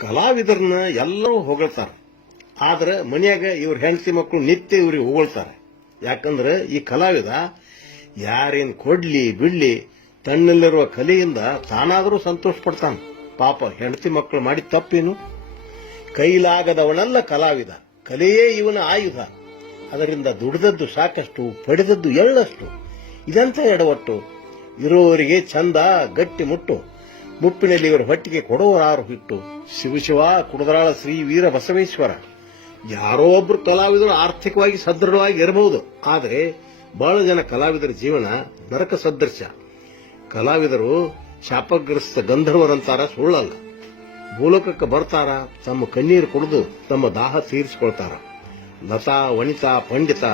ಕಲಾವಿದರನ್ನ ಎಲ್ಲರೂ ಹೊಗಳ್ತಾರ. ಆದ್ರೆ ಮನ್ಯಾಗ ಇವ್ರ ಹೆಂಡತಿ ಮಕ್ಕಳು ನಿತ್ಯ ಇವ್ರಿಗೆ ಹೊಗಳ್ತಾರೆ. ಯಾಕಂದ್ರೆ ಈ ಕಲಾವಿದ ಯಾರೇನ್ ಕೊಡ್ಲಿ ಬಿಡ್ಲಿ ತನ್ನಲ್ಲಿರುವ ಕಲೆಯಿಂದ ತಾನಾದರೂ ಸಂತೋಷ ಪಡ್ತಾನೆ. ಪಾಪ ಹೆಂಡತಿ ಮಕ್ಕಳು ಮಾಡಿ ತಪ್ಪೇನು? ಕೈಲಾಗದವನಲ್ಲ ಕಲಾವಿದ, ಕಲೆಯೇ ಇವನ ಆಯುಧ. ಅದರಿಂದ ದುಡಿದದ್ದು ಸಾಕಷ್ಟು, ಪಡೆದದ್ದು ಎಳ್ಳಷ್ಟು. ಇದಂತ ಎಡವಟ್ಟು. ಇರುವವರಿಗೆ ಚಂದ ಗಟ್ಟಿ ಮುಟ್ಟು, ಮುಪ್ಪಿನಲ್ಲಿ ಇವರ ಹೊಟ್ಟಿಗೆ ಕೊಡುವರಾರು ಹಿಟ್ಟು. ಶಿವಶಿವ ಕುಡದರಾಳ ಶ್ರೀ ವೀರ ಬಸವೇಶ್ವರ. ಯಾರೋ ಒಬ್ರು ಕಲಾವಿದರು ಆರ್ಥಿಕವಾಗಿ ಸದೃಢವಾಗಿ ಇರಬಹುದು, ಆದರೆ ಬಹಳ ಜನ ಕಲಾವಿದರ ಜೀವನ ನರಕ ಸದೃಶ. ಕಲಾವಿದರು ಶಾಪಗ್ರಸ್ತ ಗಂಧರ್ವರಂತಾರ, ಸುಳ್ಳಲ್ಲ. ಭೂಲೋಕಕ್ಕೆ ಬರ್ತಾರ, ತಮ್ಮ ಕಣ್ಣೀರು ಕುಡಿದು ತಮ್ಮ ದಾಹ ತೀರಿಸಿಕೊಳ್ತಾರ. ಲತಾ ವನಿತಾ ಪಂಡಿತ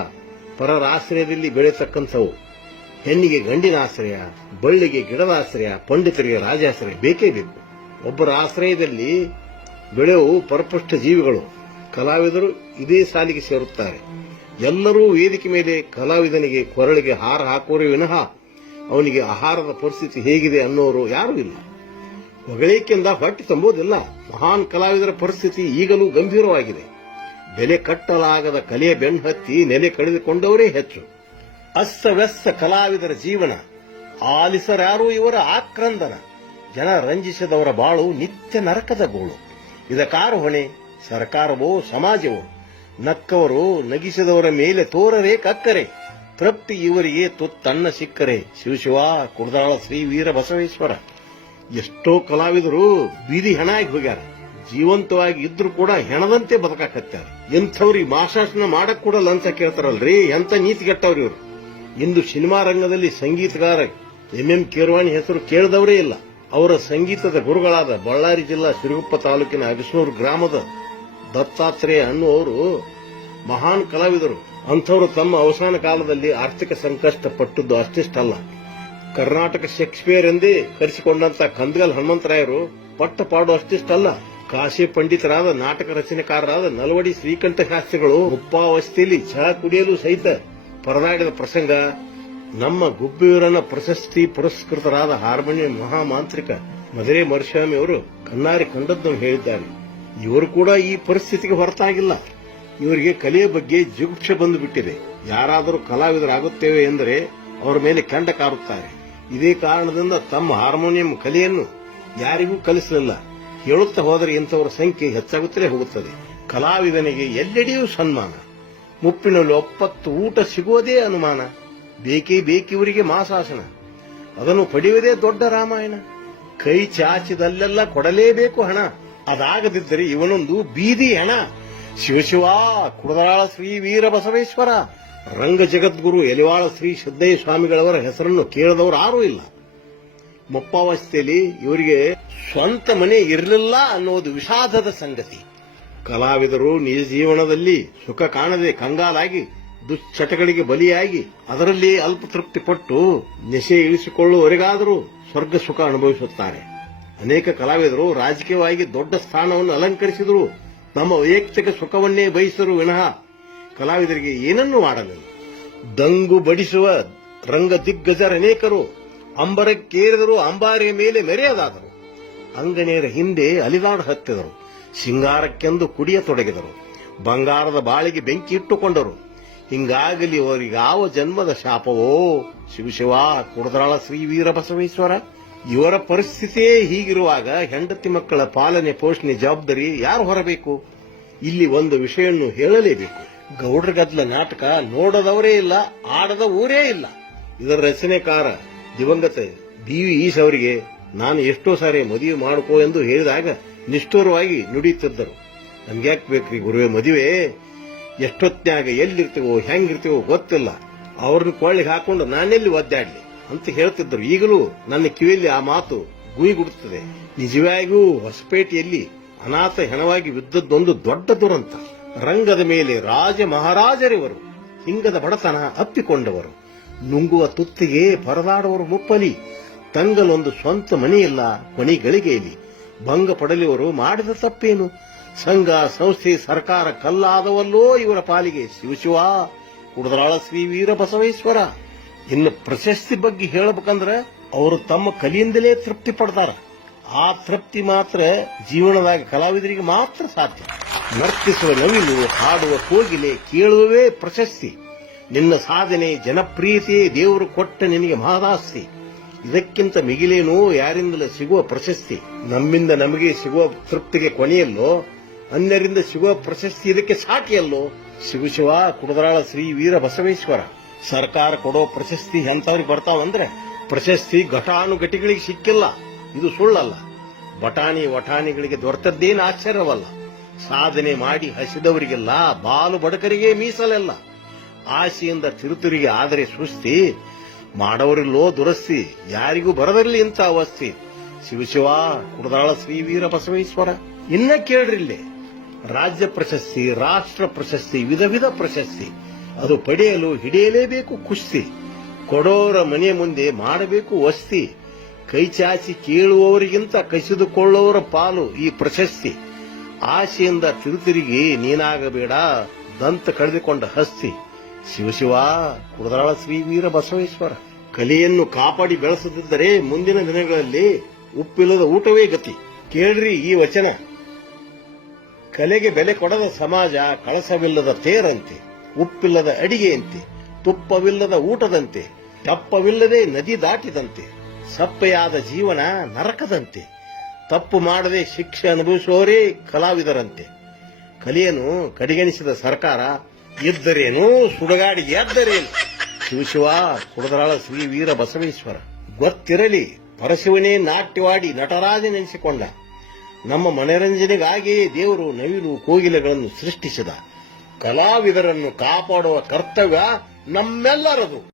ಪರರ ಆಶ್ರಯದಲ್ಲಿ ಬೆಳೆತಕ್ಕಂಥವು. ಹೆಣ್ಣಿಗೆ ಗಂಡಿನ ಆಶ್ರಯ, ಬಳ್ಳಿಗೆ ಗಿಡದ ಆಶ್ರಯ, ಪಂಡಿತರಿಗೆ ರಾಜಾಶ್ರಯ ಬೇಕೇ ಬೇಕು. ಒಬ್ಬರ ಆಶ್ರಯದಲ್ಲಿ ಬೆಳೆಯುವ ಪರಪುಷ್ಟ ಜೀವಿಗಳು. ಕಲಾವಿದರು ಇದೇ ಸಾಲಿಗೆ ಸೇರುತ್ತಾರೆ. ಎಲ್ಲರೂ ವೇದಿಕೆ ಮೇಲೆ ಕಲಾವಿದನಿಗೆ ಕೊರಳಿಗೆ ಹಾರ ಹಾಕೋರೇ ವಿನಃ ಅವನಿಗೆ ಆಹಾರದ ಪರಿಸ್ಥಿತಿ ಹೇಗಿದೆ ಅನ್ನೋರು ಯಾರೂ ಇಲ್ಲ. ಹೊಗಳಿಕೆಯಿಂದ ಹೊಟ್ಟೆ ತುಂಬುವುದಿಲ್ಲ. ಮಹಾನ್ ಕಲಾವಿದರ ಪರಿಸ್ಥಿತಿ ಈಗಲೂ ಗಂಭೀರವಾಗಿದೆ. ಬೆಲೆ ಕಟ್ಟಲಾಗದ ಕಲೆಯ ಬೆನ್ನತ್ತಿ ನೆಲೆ ಕಳೆದುಕೊಂಡವರೇ ಹೆಚ್ಚು. ಅಸ್ತವ್ಯಸ್ತ ಕಲಾವಿದರ ಜೀವನ, ಆಲಿಸರಾರು ಇವರ ಆಕ್ರಂದನ. ಜನ ರಂಜಿಸದವರ ಬಾಳು ನಿತ್ಯ ನರಕದ ಗೋಳು. ಇದಕ್ಕಾರು ಹೊಣೆ? ಸರ್ಕಾರವೋ ಸಮಾಜವೋ? ನಕ್ಕವರು ನಗಿಸಿದವರ ಮೇಲೆ ತೋರರೆ ಕಕ್ಕರೆ. ತೃಪ್ತಿ ಇವರಿಗೆ ತುತ್ತನ್ನ ಸಿಕ್ಕರೆ. ಶಿವಶಿವ ಕುಡದಾಳ ಶ್ರೀ ವೀರ ಬಸವೇಶ್ವರ. ಎಷ್ಟೋ ಕಲಾವಿದರು ಬೀದಿ ಹೆಣ ಆಗಿ ಹೋಗ್ಯಾರ. ಜೀವಂತವಾಗಿ ಇದ್ರು ಕೂಡ ಹೆಣದಂತೆ ಬದುಕಾಕತ್ಯಾರ. ಎಂಥವ್ರಿಗೆ ಮಾಶಾಸನ ಮಾಡಕ್ ಕೂಡ ಲಂಚ ಕೇಳ್ತಾರಲ್ರಿ, ಎಂತ ನೀತಿಗೆಟ್ಟವ್ರಿ ಇವರು. ಇಂದು ಸಿನಿಮಾ ರಂಗದಲ್ಲಿ ಸಂಗೀತಗಾರ ಎಂ ಕೀರವಾಣಿ ಹೆಸರು ಕೇಳಿದವರೇ ಇಲ್ಲ. ಅವರ ಸಂಗೀತದ ಗುರುಗಳಾದ ಬಳ್ಳಾರಿ ಜಿಲ್ಲಾ ಸಿರುಗುಪ್ಪ ತಾಲೂಕಿನ ಅಗಸನೂರು ಗ್ರಾಮದ ದತ್ತಾತ್ರೇಯ ಅನ್ನುವರು ಮಹಾನ್ ಕಲಾವಿದರು. ಅಂಥವರು ತಮ್ಮ ಅವಸಾನ ಕಾಲದಲ್ಲಿ ಆರ್ಥಿಕ ಸಂಕಷ್ಟ ಪಟ್ಟದ್ದು ಅಷ್ಟಿಷ್ಟಲ್ಲ. ಕರ್ನಾಟಕ ಶೇಕ್ಸ್ಪಿಯರ್ ಎಂದೇ ಕರೆಸಿಕೊಂಡಂತ ಕಂದಗಲ್ ಹನುಮಂತರಾಯರು ಪಟ್ಟ ಪಾಡು ಅಷ್ಟಿಷ್ಟಲ್ಲ. ಕಾಶಿ ಪಂಡಿತರಾದ ನಾಟಕ ರಚನೆಕಾರರಾದ ನಲ್ವಡಿ ಶ್ರೀಕಂಠ ಶಾಸ್ತ್ರಿಗಳು ಮುಪ್ಪಾವಸ್ಥೆಯಲ್ಲಿ ಚಹಾ ಕುಡಿಯಲು ಸಹಿತ ಪರದಾಡಿದ ಪ್ರಸಂಗ. ನಮ್ಮ ಗುಬ್ಬಿಯವರನ್ನ ಪ್ರಶಸ್ತಿ ಪುರಸ್ಕೃತರಾದ ಹಾರ್ಮೋನಿಯಂ ಮಹಾಮಾಂತ್ರಿಕ ಮಧುರೆ ಮರುಸ್ವಾಮಿ ಅವರು ಕಣ್ಣಾರಿ ಕಂಡದ್ದನ್ನು ಹೇಳಿದ್ದಾರೆ. ಇವರು ಕೂಡ ಈ ಪರಿಸ್ಥಿತಿಗೆ ಹೊರತಾಗಿಲ್ಲ. ಇವರಿಗೆ ಕಲೆಯ ಬಗ್ಗೆ ಜಿಗುಪ್ಸೆ ಬಂದು ಬಿಟ್ಟಿದೆ. ಯಾರಾದರೂ ಕಲಾವಿದರಾಗುತ್ತೇವೆ ಎಂದರೆ ಅವರ ಮೇಲೆ ಕೆಂಡ ಕಾರುತ್ತಾರೆ. ಇದೇ ಕಾರಣದಿಂದ ತಮ್ಮ ಹಾರ್ಮೋನಿಯಂ ಕಲೆಯನ್ನು ಯಾರಿಗೂ ಕಲಿಸಲಿಲ್ಲ. ಹೇಳುತ್ತಾ ಹೋದರೆ ಇಂಥವರ ಸಂಖ್ಯೆ ಹೆಚ್ಚಾಗುತ್ತಲೇ ಹೋಗುತ್ತದೆ. ಕಲಾವಿದನಿಗೆ ಎಲ್ಲೆಡೆಯೂ ಸನ್ಮಾನ, ಮುಪ್ಪಿನಲ್ಲಿ ಒಪ್ಪತ್ತು ಊಟ ಸಿಗುವುದೇ ಅನುಮಾನ. ಬೇಕೇ ಬೇಕಿವರಿಗೆ ಮಾಸಾಸನ, ಅದನ್ನು ಪಡೆಯುವುದೇ ದೊಡ್ಡ ರಾಮಾಯಣ. ಕೈ ಚಾಚಿದಲ್ಲೆಲ್ಲ ಕೊಡಲೇಬೇಕು ಹಣ, ಅದಾಗದಿದ್ದರೆ ಇವನೊಂದು ಬೀದಿ ಹೆಣ. ಶಿವಶಿವ ಕುಡದರಾಳ ಶ್ರೀ ವೀರ ಬಸವೇಶ್ವರ. ರಂಗ ಜಗದ್ಗುರು ಎಲಿವಾಳ ಶ್ರೀ ಸಿದ್ದಯ್ಯ ಸ್ವಾಮಿಗಳವರ ಹೆಸರನ್ನು ಕೇಳದವರು ಯಾರೂ ಇಲ್ಲ. ಮುಪ್ಪಾವಸ್ಥೆಯಲ್ಲಿ ಇವರಿಗೆ ಸ್ವಂತ ಮನೆ ಇರಲಿಲ್ಲ ಅನ್ನೋದು ವಿಷಾದದ ಸಂಗತಿ. ಕಲಾವಿದರು ನಿಜ ಜೀವನದಲ್ಲಿ ಸುಖ ಕಾಣದೆ ಕಂಗಾಲಾಗಿ ದುಶ್ಚಟಗಳಿಗೆ ಬಲಿಯಾಗಿ ಅದರಲ್ಲಿ ಅಲ್ಪ ತೃಪ್ತಿ ಪಟ್ಟು ನೆಶೆ ಇಳಿಸಿಕೊಳ್ಳುವವರೆಗಾದರೂ ಸ್ವರ್ಗ ಸುಖ ಅನುಭವಿಸುತ್ತಾರೆ. ಅನೇಕ ಕಲಾವಿದರು ರಾಜಕೀಯವಾಗಿ ದೊಡ್ಡ ಸ್ಥಾನವನ್ನು ಅಲಂಕರಿಸಿದರೂ ನಮ್ಮ ವೈಯಕ್ತಿಕ ಸುಖವನ್ನೇ ಬಯಸಿದರು ವಿನಃ ಕಲಾವಿದರಿಗೆ ಏನನ್ನೂ ಮಾಡಲಿಲ್ಲ. ದಂಗು ಬಡಿಸುವ ರಂಗ ದಿಗ್ಗಜರನೇಕರು ಅಂಬರಕ್ಕೇರಿದರು, ಅಂಬಾರಿಯ ಮೇಲೆ ಮೆರೆಯದಾದರು. ಅಂಗನೇರ ಹಿಂದೆ ಅಲಿದಾಡು ಹತ್ತಿದರು, ಸಿಂಗಾರಕ್ಕೆಂದು ಕುಡಿಯತೊಡಗಿದರು, ಬಂಗಾರದ ಬಾಳಿಗೆ ಬೆಂಕಿ ಇಟ್ಟುಕೊಂಡರು. ಹಿಂಗಾಗಲಿ ಅವರಿಗಾವ ಜನ್ಮದ ಶಾಪವೋ? ಶಿವಶಿವ ಕುಡದರಾಳ ಶ್ರೀ ವೀರ ಬಸವೇಶ್ವರ. ಇವರ ಪರಿಸ್ಥಿತಿಯೇ ಹೀಗಿರುವಾಗ ಹೆಂಡತಿ ಮಕ್ಕಳ ಪಾಲನೆ ಪೋಷಣೆ ಜವಾಬ್ದಾರಿ ಯಾರು ಹೊರಬೇಕು? ಇಲ್ಲಿ ಒಂದು ವಿಷಯನ್ನು ಹೇಳಲೇಬೇಕು. ಗೌಡ್ರ ಗದ್ಲ ನಾಟಕ ನೋಡದವರೇ ಇಲ್ಲ, ಆಡದ ಊರೇ ಇಲ್ಲ. ಇದರ ರಚನೆಕಾರ ದಿವಂಗತ ಬಿ.ವಿ. ಈಶ್ ಅವರಿಗೆ ನಾನು ಎಷ್ಟೋ ಸಾರಿ ಮದುವೆ ಮಾಡಿಕೋ ಎಂದು ಹೇಳಿದಾಗ ನಿಷ್ಠುರವಾಗಿ ನುಡಿಯುತ್ತಿದ್ದರು. ನಮ್ಗ್ಯಾಕ್ ಬೇಕ್ರಿ ಗುರುವೆ ಮದುವೆ? ಎಷ್ಟೊತ್ನ್ಯಾಗ ಎಲ್ಲಿರ್ತೀವೋ ಹೆಂಗಿರ್ತೀವೋ ಗೊತ್ತಿಲ್ಲ, ಅವ್ರನ್ನ ಕೊಳ್ಳಿಗೆ ಹಾಕೊಂಡು ನಾನೆಲ್ಲಿ ಒದ್ದಾಡ್ಲಿ ಅಂತ ಹೇಳ್ತಿದ್ರು. ಈಗಲೂ ನನ್ನ ಕಿವಿಯಲ್ಲಿ ಆ ಮಾತು ಗುಯಿಗುಡುತ್ತದೆ. ನಿಜವಾಗಿಯೂ ಹೊಸಪೇಟೆಯಲ್ಲಿ ಅನಾಥ ಹೆಣವಾಗಿ ಬಿದ್ದದ್ದೊಂದು ದೊಡ್ಡ ದುರಂತ. ರಂಗದ ಮೇಲೆ ರಾಜ ಮಹಾರಾಜರಿವರು, ಹಿಂಗದ ಬಡತನ ಅಪ್ಪಿಕೊಂಡವರು, ನುಂಗುವ ತುತ್ತಿಗೆ ಪರದಾಡುವರು ಮುಪ್ಪಲಿ. ತಂಗಲೊಂದು ಸ್ವಂತ ಮನೆಯಿಲ್ಲ, ಕೊನೆಗಳಿಗೆಯಲ್ಲಿ ಭಂಗ ಪಡಲಿವರು ಮಾಡಿದ ತಪ್ಪೇನು? ಸಂಘ ಸಂಸ್ಥೆ ಸರ್ಕಾರ ಕಲ್ಲಾದವಲ್ಲೋ ಇವರ ಪಾಲಿಗೆ. ಶಿವಶಿವ ಕುಡದರಾಳ ಶ್ರೀ ವೀರ ಬಸವೇಶ್ವರ. ಇನ್ನು ಪ್ರಶಸ್ತಿ ಬಗ್ಗೆ ಹೇಳಬೇಕಂದ್ರೆ ಅವರು ತಮ್ಮ ಕಲಿಯಿಂದಲೇ ತೃಪ್ತಿ ಪಡ್ತಾರ. ಆ ತೃಪ್ತಿ ಮಾತ್ರ ಜೀವನದಾಗ ಕಲಾವಿದರಿಗೆ ಮಾತ್ರ ಸಾಧ್ಯ. ನರ್ತಿಸುವ ನವಿಲು, ಹಾಡುವ ಕೋಗಿಲೆ, ಕೇಳುವವೇ ಪ್ರಶಸ್ತಿ. ನಿನ್ನ ಸಾಧನೆ, ಜನಪ್ರಿಯತೆ ದೇವರು ಕೊಟ್ಟ ನಿನಗೆ ಮಹದಾಸ್ತಿ. ಇದಕ್ಕಿಂತ ಮಿಗಿಲೇನೋ ಯಾರಿಂದಲೂ ಸಿಗುವ ಪ್ರಶಸ್ತಿ. ನಮ್ಮಿಂದ ನಮಗೆ ಸಿಗುವ ತೃಪ್ತಿಗೆ ಕೊನೆಯಲ್ಲೋ, ಅನ್ಯರಿಂದ ಸಿಗುವ ಪ್ರಶಸ್ತಿ ಇದಕ್ಕೆ ಸಾಟಿಯಲ್ಲೋ. ಶಿವ ಕುಡದರಾಳ ಶ್ರೀ ವೀರ ಬಸವೇಶ್ವರ. ಸರ್ಕಾರ ಕೊಡೋ ಪ್ರಶಸ್ತಿ ಎಂತವ್ರಿಗೆ ಬರ್ತಾವಂದ್ರೆ ಪ್ರಶಸ್ತಿ ಘಟಾನುಘಟಿಗಳಿಗೆ ಸಿಕ್ಕಿಲ್ಲ. ಇದು ಸುಳ್ಳಲ್ಲ. ಬಟಾಣಿ ವಟಾಣಿಗಳಿಗೆ ದೊರೆತದ್ದೇನು ಆಶ್ಚರ್ಯವಲ್ಲ. ಸಾಧನೆ ಮಾಡಿ ಹಸಿದವರಿಗೆಲ್ಲ, ಬಾಲು ಬಡಕರಿಗೆ ಮೀಸಲೆಲ್ಲ. ಆಸೆಯಿಂದ ತಿರುತುರಿಗೆ ಆದರೆ ಸುಸ್ತಿ, ಮಾಡವರಿಲ್ಲೋ ದುರಸ್ತಿ. ಯಾರಿಗೂ ಬರದಿರಲಿ ಇಂಥ ಅವಸ್ಥೆ. ಶಿವ ಕುಡದಾಳ ಶ್ರೀ ವೀರ ಬಸವೇಶ್ವರ. ಇನ್ನ ಕೇಳ್ರಿಲ್ಲಿ, ರಾಜ್ಯ ಪ್ರಶಸ್ತಿ, ರಾಷ್ಟ್ರ ಪ್ರಶಸ್ತಿ, ವಿಧ ವಿಧ ಪ್ರಶಸ್ತಿ. ಅದು ಪಡೆಯಲು ಹಿಡಿಯಲೇಬೇಕು ಕುಸ್ತಿ. ಕೊಡೋರ ಮನೆ ಮುಂದೆ ಮಾಡಬೇಕು ವಸ್ತಿ. ಕೈ ಚಾಚಿ ಕೇಳುವವರಿಗಿಂತ ಕಸಿದುಕೊಳ್ಳುವವರ ಪಾಲು ಈ ಪ್ರಶಸ್ತಿ. ಆಸೆಯಿಂದ ತಿರುತಿರುಗಿ ನೀನಾಗಬೇಡ, ದಂತ ಕಳೆದುಕೊಂಡ ಹಸ್ತಿ. ಶಿವ ಕುಡದಾಳ ಶ್ರೀ ವೀರ ಬಸವೇಶ್ವರ. ಕಲೆಯನ್ನು ಕಾಪಾಡಿ ಬೆಳೆಸದಿದ್ದರೆ ಮುಂದಿನ ದಿನಗಳಲ್ಲಿ ಉಪ್ಪಿಲ್ಲದ ಊಟವೇ ಗತಿ. ಕೇಳ್ರಿ ಈ ವಚನ. ಕಲೆಗೆ ಬೆಲೆ ಕೊಡದ ಸಮಾಜ ಕಳಸವಿಲ್ಲದ ತೇರಂತೆ, ಉಪ್ಪಿಲ್ಲದ ಅಡಿಗೆಯಂತೆ, ತುಪ್ಪವಿಲ್ಲದ ಊಟದಂತೆ, ತಪ್ಪವಿಲ್ಲದೆ ನದಿ ದಾಟಿದಂತೆ, ಸಪ್ಪೆಯಾದ ಜೀವನ ನರಕದಂತೆ, ತಪ್ಪು ಮಾಡದೆ ಶಿಕ್ಷೆ ಅನುಭವಿಸುವವರೇ ಕಲಾವಿದರಂತೆ. ಕಲೆಯನ್ನು ಕಡೆಗಣಿಸಿದ ಸರ್ಕಾರ ಇದ್ದರೇನು, ಸುಡಗಾಡಿ ಎದ್ದರೇನು. ಶಿವ ಕುಡದರಾಳ ಶ್ರೀ ವೀರ ಬಸವೇಶ್ವರ. ಗೊತ್ತಿರಲಿ, ಪರಶಿವನೇ ನಾಟ್ಯವಾಡಿ ನಟರಾಜನೆನಿಸಿಕೊಂಡ. ನಮ್ಮ ಮನರಂಜನೆಗಾಗಿಯೇ ದೇವರು ನವಿಲು ಕೋಗಿಲೆಗಳನ್ನು ಸೃಷ್ಟಿಸಿದ. ಕಲಾವಿದರನ್ನು ಕಾಪಾಡುವ ಕರ್ತವ್ಯ ನಮ್ಮೆಲ್ಲರದು.